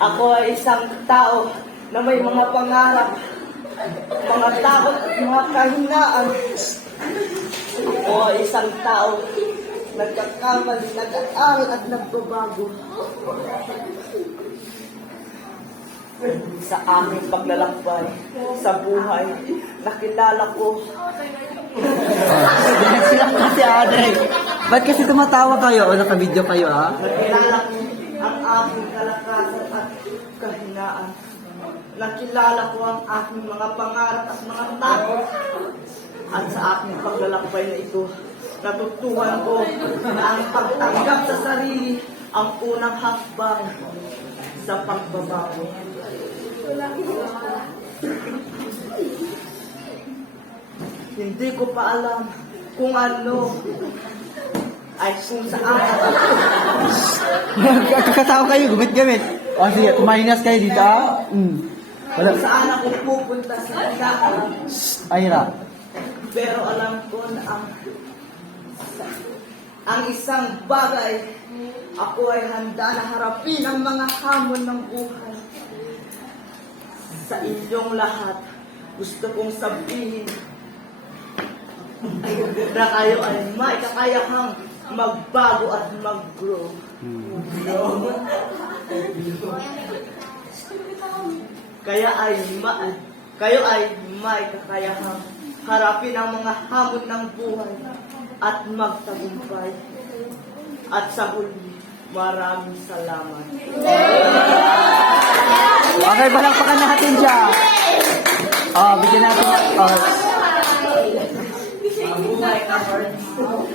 Ako ay isang tao na may mga pangarap, mga takot at mga kahinaan. Ako ay isang tao nagkakamali, nag-aaral at nagbabago. Sa aming paglalakbay sa buhay, nakilala ko Sila kasi Adre. Ba't kasi tumatawa kayo o naka-video kayo ha? nakilala ko ang aking kalakasan at kahinaan. Nakilala ko ang aking mga pangarap at mga takot. At sa aking paglalakbay na ito, natutuhan ko na ang pagtanggap sa sarili ang unang hakbang sa pagbabago. Hindi ko pa alam kung ano ay kung saan Kakatawa kayo, gumit-gamit. O sige, minus kayo dito ha? Wala. kung saan ako pupunta sa nagaan. Ayra. Pero alam ko na ang isang bagay, ako ay handa na harapin ang mga hamon ng buhay. Sa inyong lahat, gusto kong sabihin na kayo ay may kakayahang magbago at mag-grow. Kayo ay may kakayahang harapin ang mga hamon ng buhay at magtagumpay. At sa huli, maraming salamat. Okay, palakpakan natin siya. Bigyan natin. Mabuhay ka, Lord.